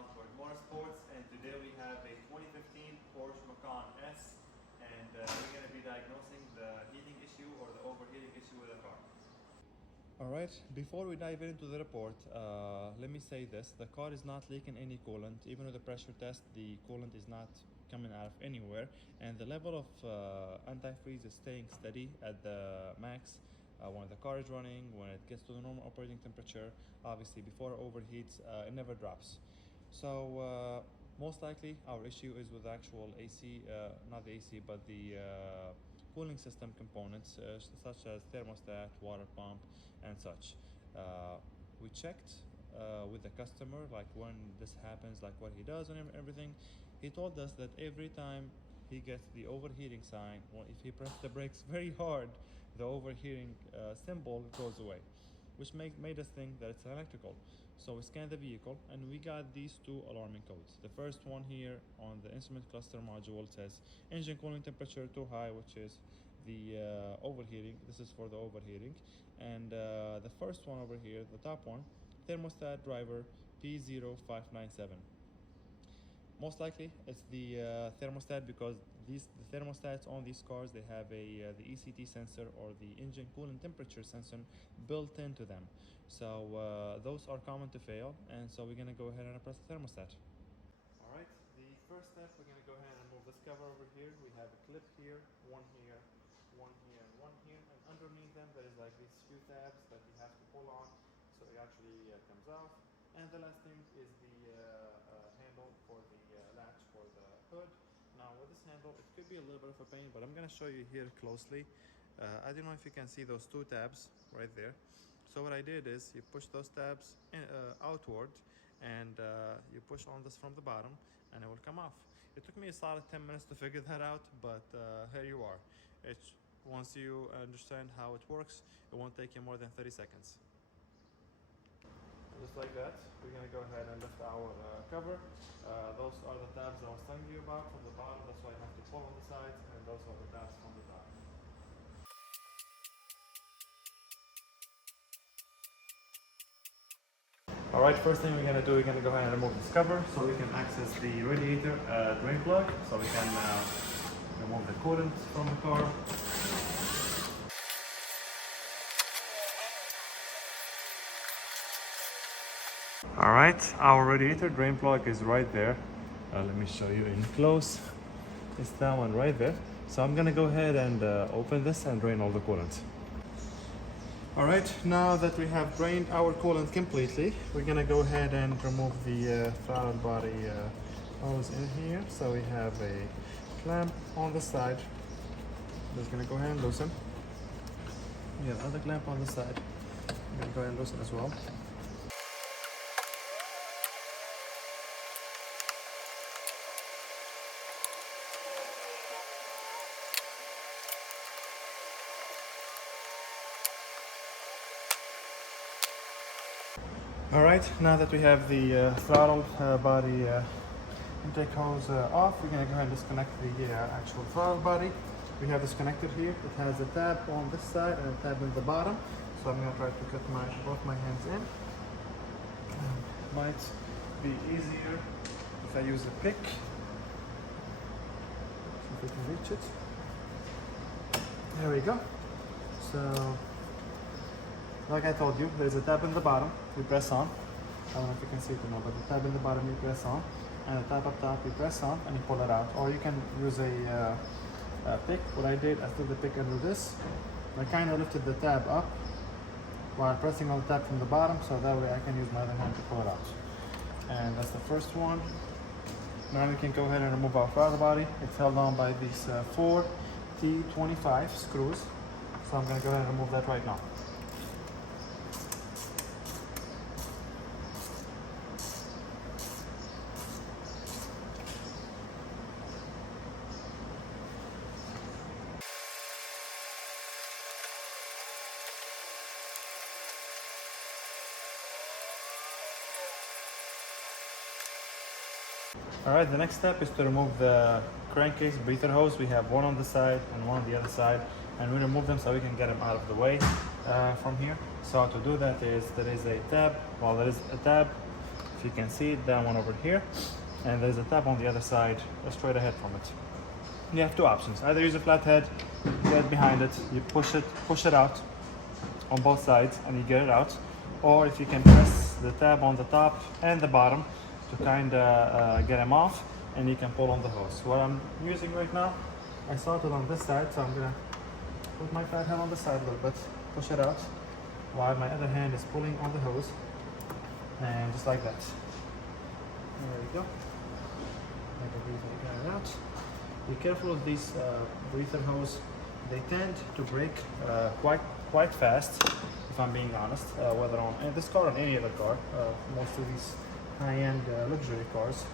Outward Motorsports, and today we have a 2015 Porsche Macan S, and we're going to be diagnosing the heating issue or the overheating issue with the car. Alright, before we dive into the report, let me say this. The car is not leaking any coolant. Even with the pressure test, the coolant is not coming out of anywhere, and the level of antifreeze is staying steady at the max. When the car is running, when it gets to the normal operating temperature, obviously before it overheats, it never drops. So most likely our issue is with the actual AC, not the AC, but the cooling system components, such as thermostat, water pump, and such. We checked with the customer, like when this happens, like what he does and everything. He told us that every time he gets the overheating sign, well, if he presses the brakes very hard, the overheating symbol goes away, which made us think that it's electrical. So we scanned the vehicle and we got these two alarming codes. The first one here on the instrument cluster module says engine cooling temperature too high, which is the overheating. This is for the overheating. And the first one over here, the top one, Thermostat Driver P0597. Most likely it's the thermostat, because the thermostats on these cars, they have the ECT sensor or the engine coolant temperature sensor built into them. So those are common to fail, and so we're going to go ahead and press the thermostat. Alright, the first step, we're going to go ahead and remove this cover over here. We have a clip here, one here, one here, and one here, and underneath them there is like these few tabs that you have to pull on so it actually comes off. And the last thing is the handle for the latch for the hood. Now with this handle, it could be a little bit of a pain, but I'm going to show you here closely. I don't know if you can see those two tabs right there. So what I did is you push those tabs outward, and you push on this from the bottom, and it will come off. It took me a solid 10 minutes to figure that out, but here you are. Once you understand how it works, it won't take you more than 30 seconds. Just like that, we're going to go ahead and lift our cover. Those are the tabs I was telling you about from the bottom. That's why you have to pull on the sides, and those are the tabs from the top. Alright, first thing we're going to do, we're going to go ahead and remove this cover so we can access the radiator drain plug, so we can remove the coolant from the car. Alright, our radiator drain plug is right there. Let me show you in close. It's that one right there. So I'm gonna go ahead and open this and drain all the coolant. Alright, now that we have drained our coolant completely, we're gonna go ahead and remove the throttle body hose in here. So we have a clamp on the side. Just gonna go ahead and loosen. We have another clamp on the side. I'm gonna go ahead and loosen as well. Alright, now that we have the throttle body intake hose off, we're going to go ahead and disconnect the actual throttle body. We have this connected here. It has a tab on this side and a tab in the bottom. So I'm going to try to cut both my hands in. Might be easier if I use a pick. See if we can reach it. There we go. So, like I told you, there's a tab in the bottom, you press on. I don't know if you can see it or not, but the tab in the bottom you press on, and the tab up top you press on and you pull it out. Or you can use a pick. What I did, I threw the pick under this. I kind of lifted the tab up while pressing on the tab from the bottom, so that way I can use my other hand to pull it out. And that's the first one. Now we can go ahead and remove our throttle body. It's held on by these 4 T25 screws. So I'm going to go ahead and remove that right now. Alright, the next step is to remove the crankcase breather hose. We have one on the side and one on the other side, and we remove them so we can get them out of the way from here. So to do that is there is a tab If you can see it, that one over here, and there's a tab on the other side, straight ahead from it. You have two options: either use a flathead, get behind it, you push it out on both sides, and you get it out. Or if you can press the tab on the top and the bottom to kind of get them off, and you can pull on the hose. What I'm using right now, I started on this side, so I'm gonna put my flat hand on the side a little bit, push it out, while my other hand is pulling on the hose, and just like that. There we go. Like a breather, get it out. Be careful with these breather hose. They tend to break quite fast, if I'm being honest. Whether on this car or any other car, most of these high-end luxury cars.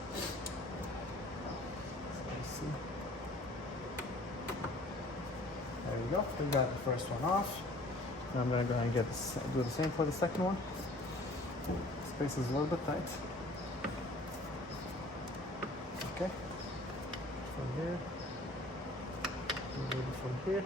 So let's see. There we go. We got the first one off. Now I'm gonna go ahead and get this, do the same for the second one. Space is a little bit tight. Okay. From here. From here.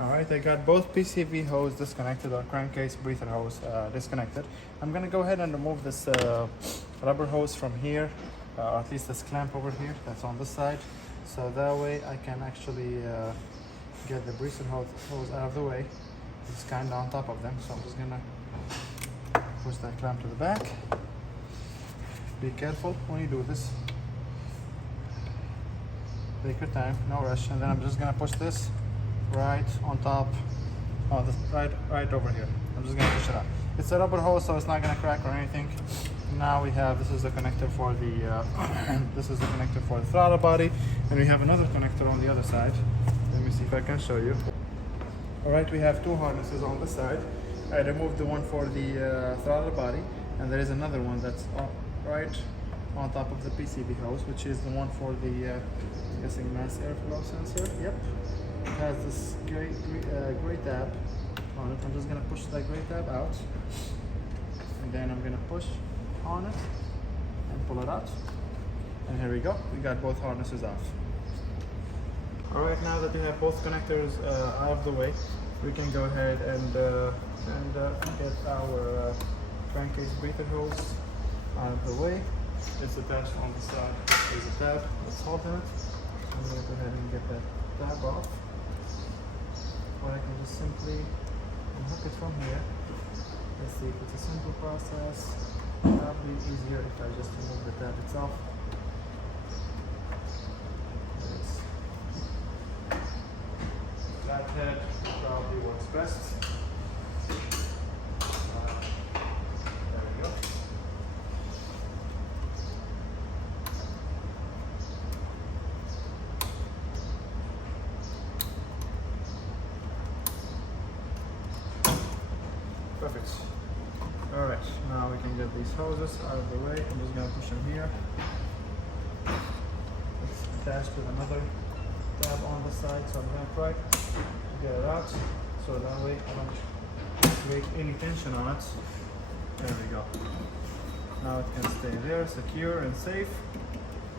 Alright, I got both PCV hose disconnected, or crankcase breather hose disconnected. I'm gonna go ahead and remove this rubber hose from here, or at least this clamp over here that's on this side, so that way I can actually get the breather hose out of the way. It's kind of on top of them, so I'm just gonna push that clamp to the back. Be careful when you do this. Take your time, no rush, and then I'm just gonna push this right on top, right over here. I'm just gonna push it out. It's a rubber hose, so it's not gonna crack or anything. Now we have, this is the connector for the this is the connector for the throttle body, and we have another connector on the other side. Let me see if I can show you. All right, we have two harnesses on the side. I removed the one for the throttle body, and there is another one that's right on top of the PCV hose, which is the one for the I'm guessing mass airflow sensor. Yep. It has this gray tab on it. I'm just gonna push that gray tab out, and then I'm gonna push on it and pull it out. And here we go. We got both harnesses off. All right, now that we have both connectors out of the way, we can go ahead and get our crankcase breather hose out of the way. It's attached on the side. There's a tab that's holding it. I'm gonna go ahead and get that tab off. Or I can just simply unhook it from here. Let's see if it's a simple process. Probably easier if I just remove the tab itself. Flathead probably works best. There we go. Perfect. All right, now we can get these hoses out of the way. I'm just gonna push them here. It's attached with another tab on the side, so I'm gonna try to get it out, so that way I don't create any tension on it. There we go. Now it can stay there, secure and safe,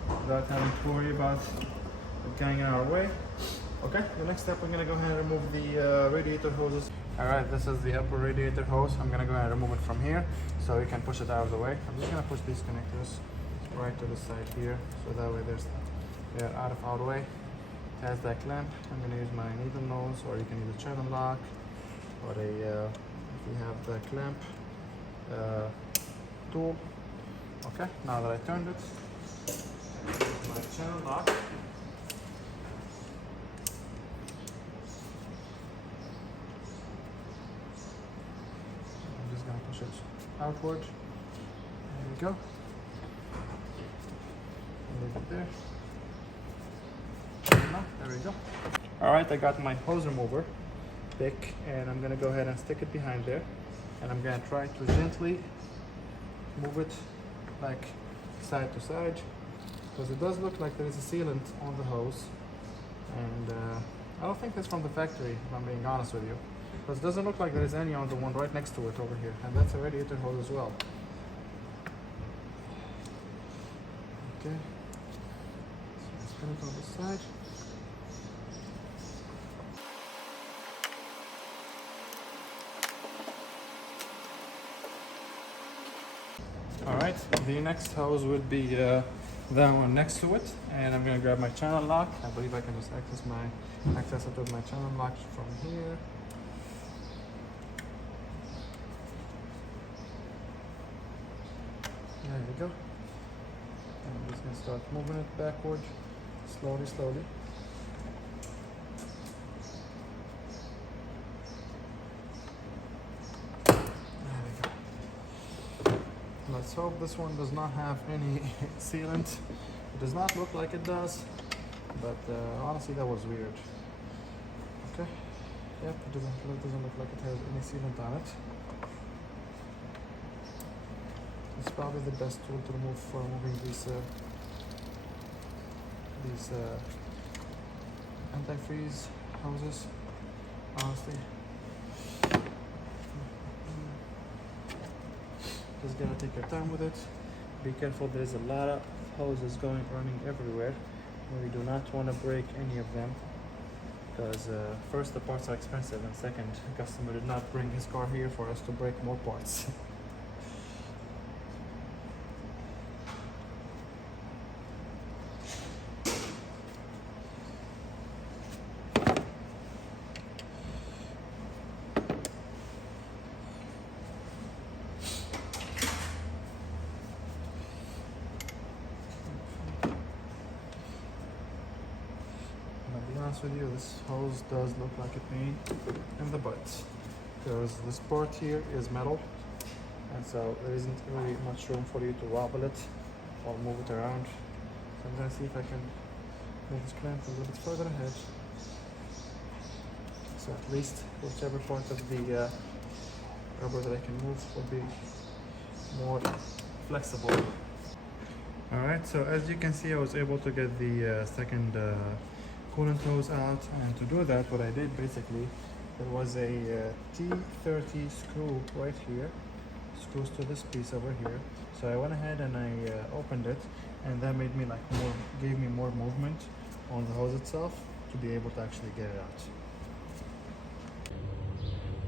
without having to worry about it getting in our way. Okay, the next step, we're gonna go ahead and remove the radiator hoses Alright, this is the upper radiator hose. I'm gonna go ahead and remove it from here so we can push it out of the way. I'm just gonna push these connectors right to the side here so that way they're out of our way. It has that clamp. I'm gonna use my needle nose, or you can use a channel lock, or if you have the clamp tool. Okay, now that I turned it, my channel lock. I'm just gonna push it outward. There we go. Leave it there. There we go. Alright, I got my hose remover pick, and I'm gonna go ahead and stick it behind there, and I'm gonna try to gently move it like side to side, because it does look like there is a sealant on the hose, and I don't think that's from the factory, if I'm being honest with you, because it doesn't look like there is any on the one right next to it over here, and that's a radiator hose as well. Okay, so let's put it on the side. Alright, the next hose would be that one next to it, and I'm going to grab my channel lock. I believe I can just access it with my channel lock from here. There we go. And I'm just going to start moving it backward, slowly. Let's hope this one does not have any sealant. It does not look like it does, but honestly that was weird. Okay, yep, it doesn't look like it has any sealant on it. It's probably the best tool to remove for removing these antifreeze hoses, honestly. Just gotta take your time with it. Be careful, there's a lot of hoses running everywhere. We do not want to break any of them, because first, the parts are expensive, and second, the customer did not bring his car here for us to break more parts. With you, this hose does look like a pain in the butt, because this part here is metal, and so there isn't really much room for you to wobble it or move it around. So I'm going to see if I can move this clamp a little bit further ahead, so at least whichever part of the rubber that I can move will be more flexible. Alright, so as you can see, I was able to get the second coolant hose out, and to do that, what I did basically, there was a T30 screw right here, screws to this piece over here. So I went ahead and I opened it, and that made me gave me more movement on the hose itself to be able to actually get it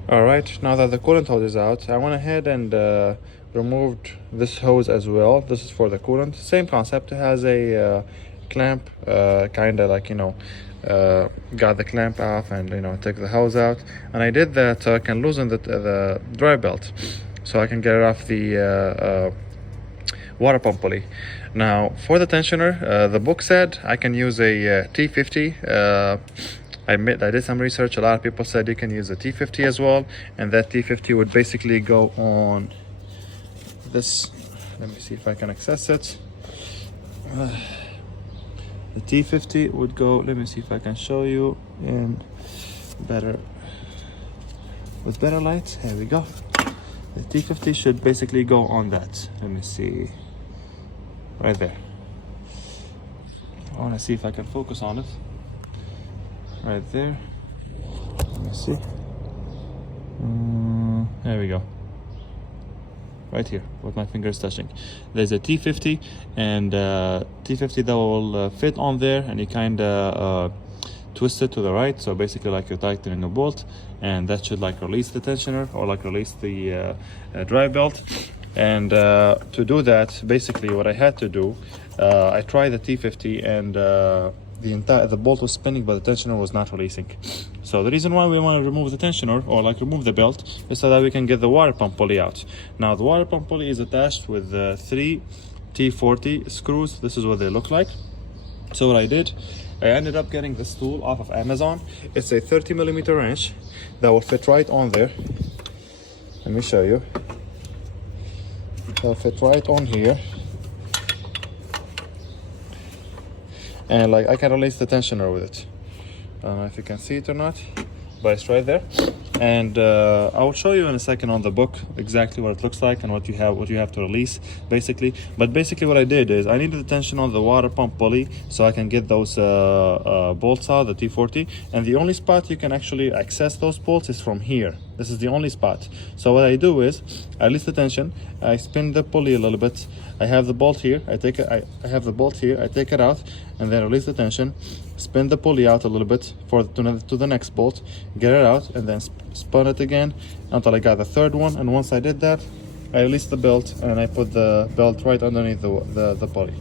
out. Alright, now that the coolant hose is out, I went ahead and removed this hose as well. This is for the coolant. Same concept. It has a clamp, kind of like, got the clamp off and take the hose out, and I did that so I can loosen the dry belt, so I can get it off the water pump pulley. Now for the tensioner, the book said I can use a T50. I did some research. A lot of people said you can use a T50 as well, and that T50 would basically go on this. Let me see if I can access it. The T50 would go, let me see if I can show you in with better light. Here we go. The T50 should basically go on that. Let me see, right there. I want to see if I can focus on it. Right there. Let me see. There we go. Right here, with my fingers touching. There's a T50, and T50 that will fit on there, and you kind of twist it to the right, so basically like you're tightening a bolt, and that should like release the tensioner or like release the drive belt. And to do that, basically what I had to do, I tried the T50 and the bolt was spinning, but the tensioner was not releasing. So the reason why we want to remove the tensioner or like remove the belt is so that we can get the water pump pulley out. Now the water pump pulley is attached with 3 T40 screws. This is what they look like. So what I did, I ended up getting this tool off of Amazon. It's a 30mm wrench that will fit right on there. Let me show you. It'll fit right on here. And like I can release the tensioner with it. I don't know if you can see it or not, but it's right there. And I will show you in a second on the book exactly what it looks like and what you have to release basically. But basically what I did is I needed the tension on the water pump pulley so I can get those bolts out, the T40. And the only spot you can actually access those bolts is from here. This is the only spot. So what I do is I release the tension, I spin the pulley a little bit. I have the bolt here, I have the bolt here, I take it out and then release the tension, spin the pulley out a little bit to the next bolt, get it out, and then spun it again until I got the third one. And once I did that, I released the belt and I put the belt right underneath the pulley.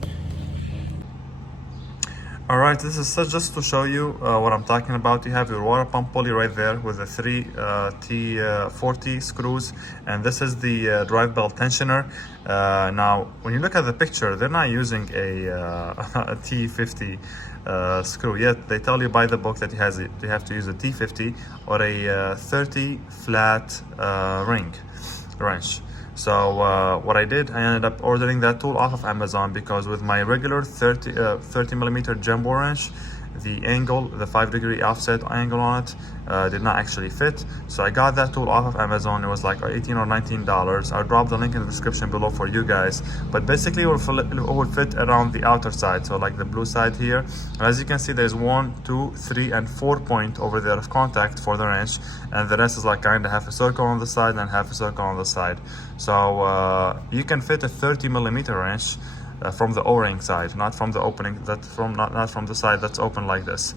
All right, this is just to show you what I'm talking about. You have your water pump pulley right there with the 3 T40 screws, and this is the drive belt tensioner. Now, when you look at the picture, they're not using a T50 screw yet. They tell you by the book that you have to use a T50 or a 30 flat wrench. So what I did, I ended up ordering that tool off of Amazon because with my regular 30mm jumbo wrench, the angle, the 5-degree offset angle on it did not actually fit. So I got that tool off of Amazon. It was like $18 or $19. I'll drop the link in the description below for you guys. But basically it will fit around the outer side, so like the blue side here. And as you can see, there's 1, 2, 3, and 4 point over there of contact for the wrench, and the rest is like kind of half a circle on the side and half a circle on the side. So you can fit a 30mm wrench from the O-ring side, not from the opening, not from the side that's open like this.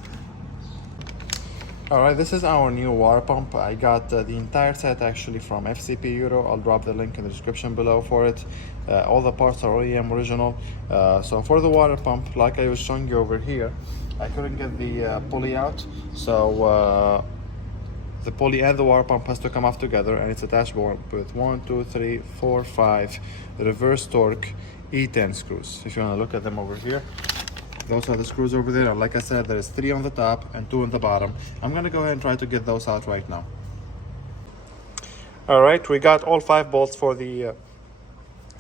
All right, this is our new water pump. I got the entire set actually from FCP Euro. I'll drop the link in the description below for it. All the parts are OEM original. So for the water pump, like I was showing you over here, I couldn't get the pulley out, so the pulley and the water pump has to come off together, and it's attached with 1, 2, 3, 4, 5 reverse torque E10 screws. If you want to look at them over here, those are the screws over there. And like I said, there's 3 on the top and 2 on the bottom. I'm gonna go ahead and try to get those out right now. All right, we got all 5 bolts for the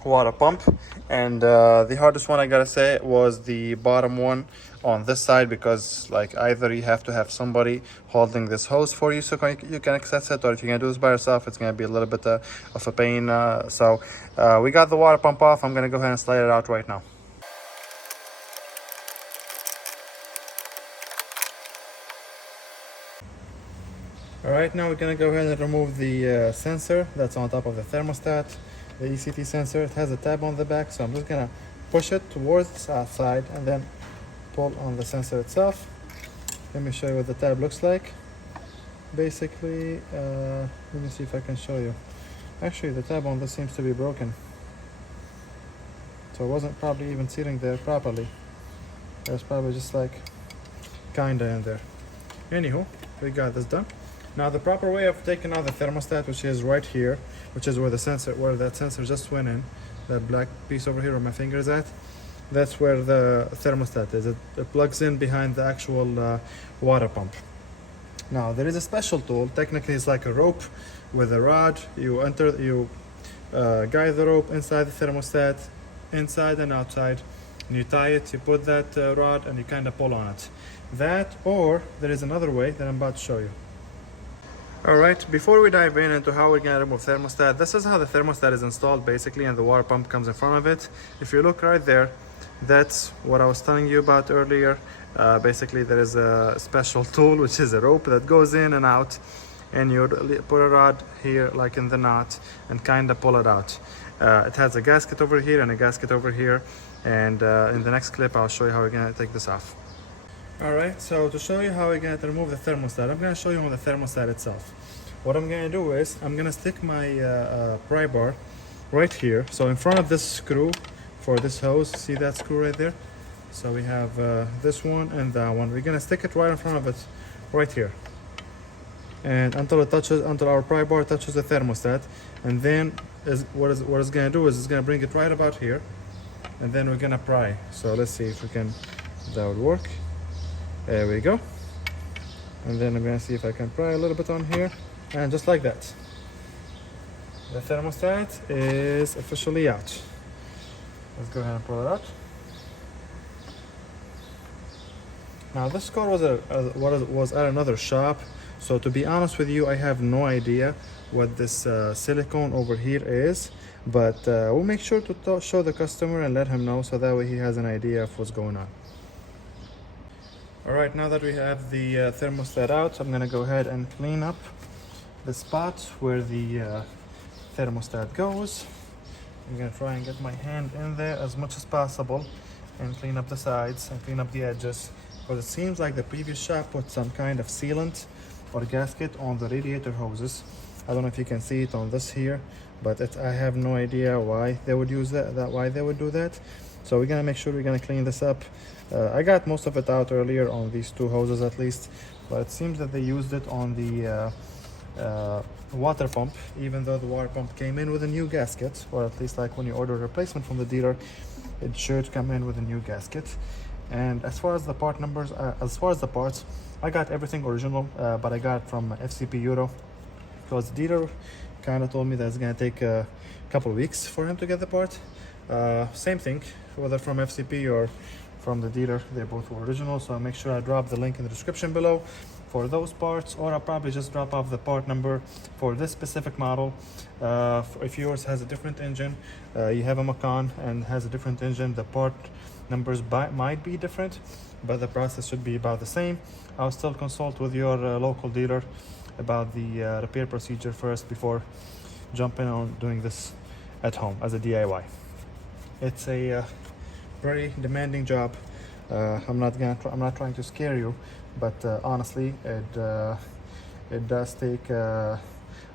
water pump, and the hardest one, I gotta say, was the bottom one on this side, because like either you have to have somebody holding this hose for you so you can access it, or if you're gonna do this by yourself, it's gonna be a little bit of a pain. So we got the water pump off. I'm gonna go ahead and slide it out right now. All right, now we're gonna go ahead and remove the sensor that's on top of the thermostat, the ECT sensor. It has a tab on the back, so I'm just gonna push it towards the south side and then pull on the sensor itself. Let me show you what the tab looks like. Basically, let me see if I can show you. Actually, the tab on this seems to be broken, so it wasn't probably even sitting there properly. There's probably just like kinda in there. Anywho, we got this done. Now the proper way of taking out the thermostat, which is right here, which is where that sensor just went in, that black piece over here where my finger is at, that's where the thermostat is. It plugs in behind the actual water pump. Now there is a special tool. Technically it's like a rope with a rod. You guide the rope inside the thermostat, inside and outside, and you tie it, you put that rod, and you kind of pull on it. That, or there is another way that I'm about to show you. Alright, before we dive into how we're gonna remove thermostat, this is how the thermostat is installed basically, and the water pump comes in front of it. If you look right there, that's what I was telling you about earlier. Basically there is a special tool, which is a rope that goes in and out, and you put a rod here like in the knot and kind of pull it out. It has a gasket over here and a gasket over here, and in the next clip I'll show you how we're gonna take this off. All right, so to show you how we're going to remove the thermostat, I'm going to show you on the thermostat itself. What I'm going to do is I'm going to stick my pry bar right here. So in front of this screw for this hose, see that screw right there? So we have this one and that one. We're going to stick it right in front of it, right here. And until our pry bar touches the thermostat. And then what it's going to do is it's going to bring it right about here. And then we're going to pry. So let's see if that would work. There we go. And then I'm going to see if I can pry a little bit on here. And just like that, the thermostat is officially out. Let's go ahead and pull it out. Now this car was at another shop. So to be honest with you, I have no idea what this silicone over here is. But we'll make sure to show the customer and let him know, so that way he has an idea of what's going on. All right, now that we have the thermostat out, I'm gonna go ahead and clean up the spot where the thermostat goes. I'm gonna try and get my hand in there as much as possible and clean up the sides and clean up the edges, because it seems like the previous shop put some kind of sealant or gasket on the radiator hoses. I don't know if you can see it on this here, but I have no idea why they would use why they would do that. So we're gonna make sure we're gonna clean this up. I got most of it out earlier on these two hoses at least, but it seems that they used it on the water pump, even though the water pump came in with a new gasket, or at least like when you order a replacement from the dealer, it should come in with a new gasket. And as far as the part numbers, as far as the parts, I got everything original, but I got from FCP Euro, because the dealer kind of told me that it's gonna take a couple of weeks for him to get the part. Same thing, whether from FCP or from the dealer, they both were original. So I'll make sure I drop the link in the description below for those parts, or I'll probably just drop off the part number for this specific model. If yours has a different engine, you have a Macan and has a different engine, the part numbers might be different, but the process should be about the same. I'll still consult with your local dealer about the repair procedure first before jumping on doing this at home as a DIY. It's a very demanding job. I'm not trying to scare you, but honestly, it does take a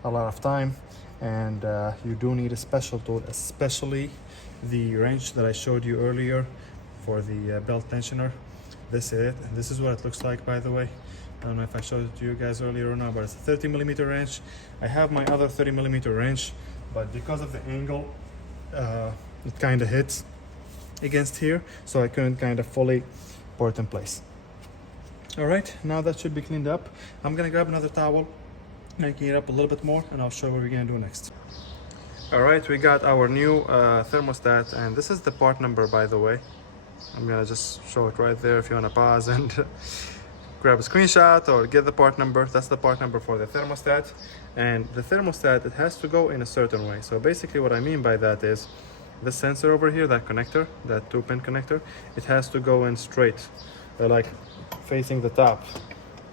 lot of time, and you do need a special tool, especially the wrench that I showed you earlier for the belt tensioner. This is it. This is what it looks like, by the way. I don't know if I showed it to you guys earlier or not, but it's a 30mm wrench. I have my other 30mm wrench, but because of the angle, it kind of hits against here, so I couldn't kind of fully pour it in place. All right, now that should be cleaned up. I'm gonna grab another towel, making it up a little bit more, and I'll show what we're gonna do next. All right, we got our new thermostat, and this is the part number, by the way. I'm gonna just show it right there if you wanna pause and grab a screenshot or get the part number. That's the part number for the thermostat. And the thermostat, it has to go in a certain way. So basically what I mean by that is the sensor over here, that connector, that 2-pin connector, it has to go in straight, like facing the top.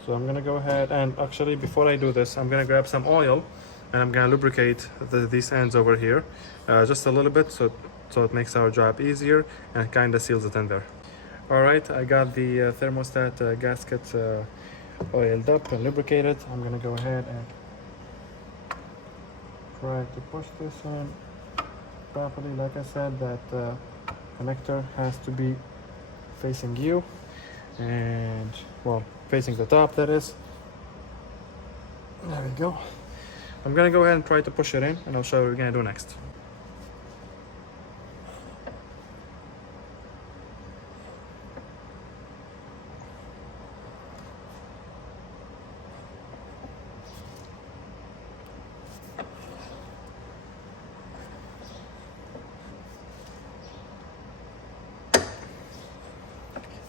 So I'm gonna go ahead and actually, before I do this, I'm gonna grab some oil and I'm gonna lubricate these ends over here just a little bit, so it makes our job easier and kind of seals it in there. All right, I got the thermostat gasket oiled up and lubricated. I'm gonna go ahead and try to push this in properly. Like I said, that connector has to be facing you, and well, facing the top, that is. There we go. I'm gonna go ahead and try to push it in, and I'll show you what we're gonna do next.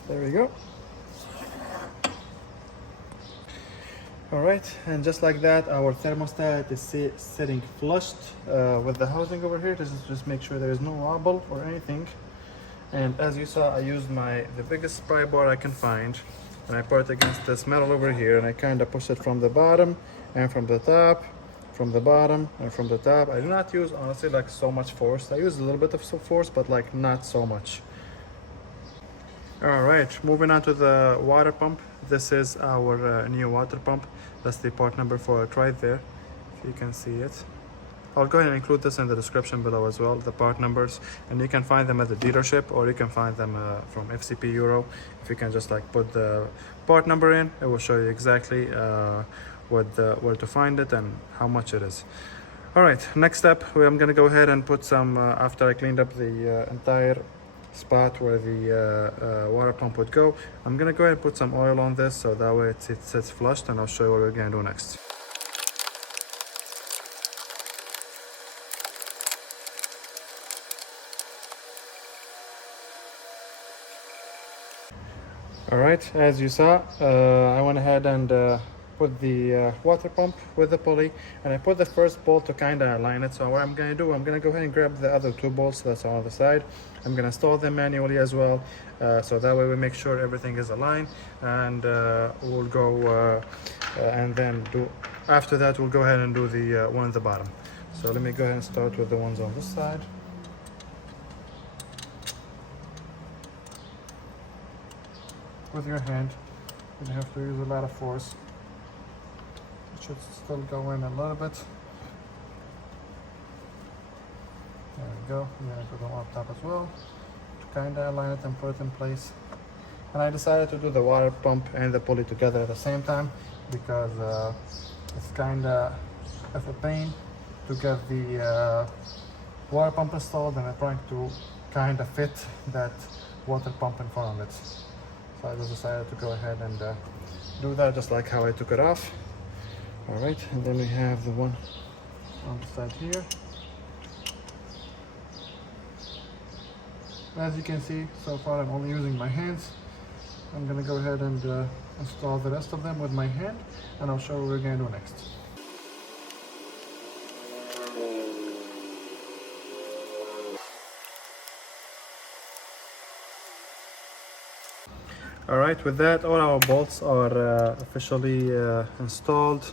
There we go. All right, and just like that, our thermostat is sitting flushed with the housing over here. Just make sure there is no wobble or anything. And as you saw, I used the biggest pry bar I can find, and I put it against this metal over here, and I kind of push it from the bottom and from the top, from the bottom and from the top. I do not use, honestly, like so much force. I use a little bit of force, but like not so much. All right, moving on to the water pump. This is our new water pump. That's the part number for it right there, if you can see it. I'll go ahead and include this in the description below as well, the part numbers, and you can find them at the dealership, or you can find them from FCP Euro. If you can just like put the part number in, it will show you exactly where to find it and how much it is. All right, next step, I'm gonna go ahead and put some, after I cleaned up the entire spot where the water pump would go, I'm gonna go ahead and put some oil on this so that way it sits flushed, and I'll show you what we're gonna do next. All right, as you saw, I went ahead and put the water pump with the pulley, and I put the first bolt to kind of align it. So what I'm going to do, I'm going to go ahead and grab the other two bolts that's on the side. I'm going to install them manually as well, so that way we make sure everything is aligned, and we'll go and then after that we'll go ahead and do the one at the bottom. So let me go ahead and start with the ones on this side. With your hand, you don't have to use a lot of force. It should still go in a little bit. There we go. I'm gonna put them up top as well to kind of align it and put it in place. And I decided to do the water pump and the pulley together at the same time because it's kind of a pain to get the water pump installed, and I'm trying to kind of fit that water pump in front of it. So I just decided to go ahead and do that just like how I took it off. All right, and then we have the one on the side here. As you can see, so far I'm only using my hands. I'm gonna go ahead and install the rest of them with my hand, and I'll show you what we're gonna do next. All right, with that, all our bolts are officially installed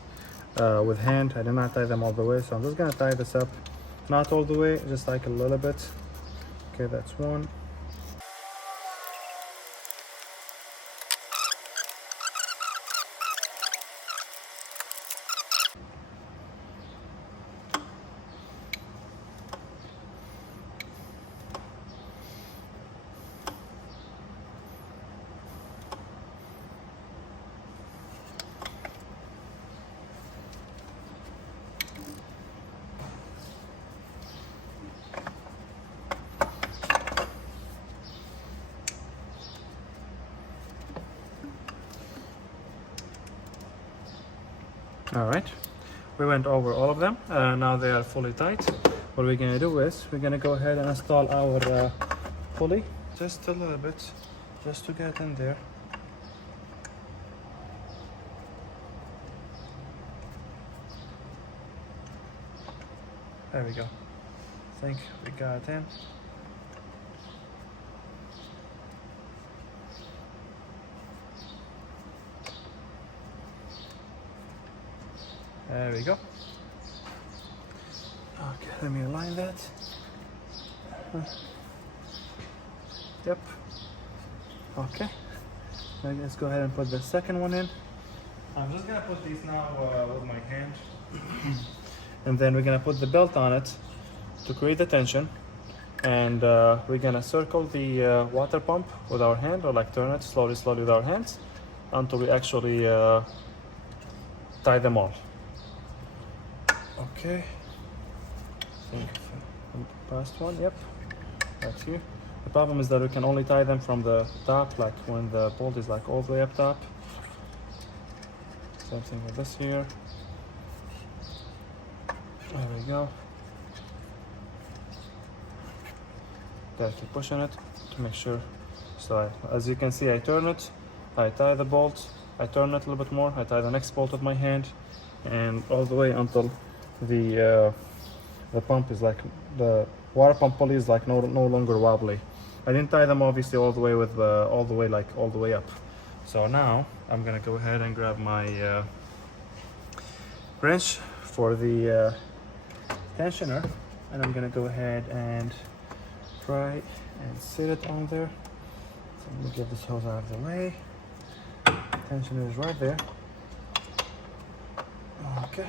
with hand. I did not tie them all the way, so I'm just gonna tie this up, not all the way, just like a little bit. Okay, that's one. All right, we went over all of them. Now they are fully tight. What we're gonna do is we're gonna go ahead and install our pulley just a little bit, just to get in there. There we go. I think we got it in. There we go. Okay, let me align that. Yep. Okay. Now let's go ahead and put the second one in. I'm just gonna put these now with my hand. And then we're gonna put the belt on it to create the tension. And we're gonna circle the water pump with our hand, or like turn it slowly with our hands until we actually tie them all. Okay, I think past one, yep, that's here. The problem is that we can only tie them from the top, like when the bolt is like all the way up top. Same thing with this here. There we go. Gotta keep pushing it to make sure. So as you can see, I turn it, I tie the bolt, I turn it a little bit more, I tie the next bolt with my hand, and all the way until the pump is like, the water pump pulley is like no longer wobbly. I didn't tie them obviously all the way with all the way up. So now I'm gonna go ahead and grab my wrench for the tensioner, and I'm gonna go ahead and try and sit it on there. Let me get this hose out of the way. Tensioner is right there. Okay.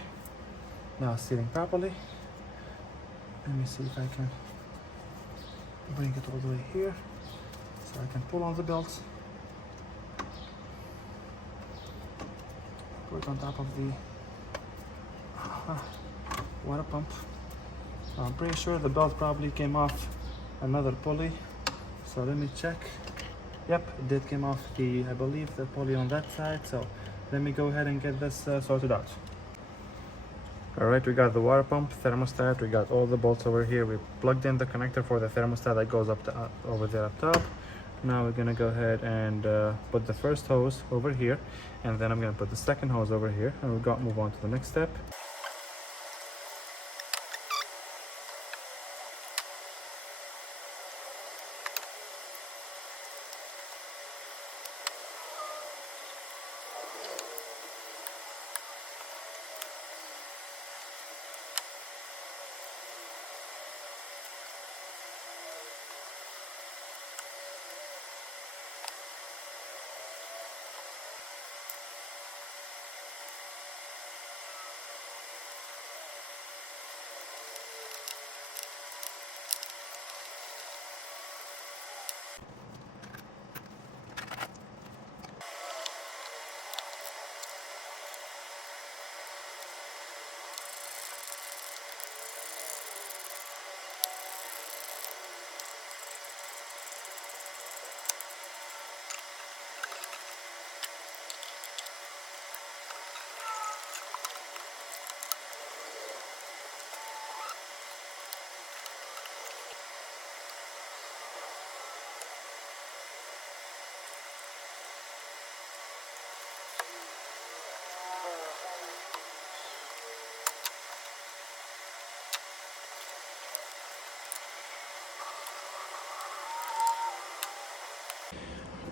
Now it's sealing properly. Let me see if I can bring it all the way here so I can pull on the belts. Put it on top of the water pump. I'm pretty sure the belt probably came off another pulley. So let me check. Yep, it did came off the, I believe, the pulley on that side. So let me go ahead and get this sorted out. All right, we got the water pump, thermostat, we got all the bolts over here. We plugged in the connector for the thermostat that goes up to, over there up top. Now we're gonna go ahead and put the first hose over here, and then I'm gonna put the second hose over here, and we're gonna move on to the next step.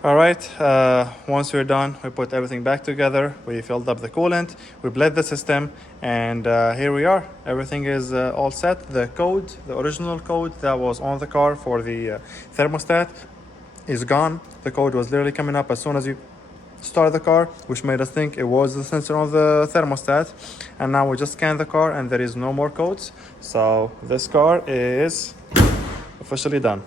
All right, once we're done, we put everything back together. We filled up the coolant, we bled the system, and here we are. Everything is all set. The code, the original code that was on the car for the thermostat is gone. The code was literally coming up as soon as you start the car, which made us think it was the sensor on the thermostat. And now we just scanned the car and there is no more codes. So this car is officially done.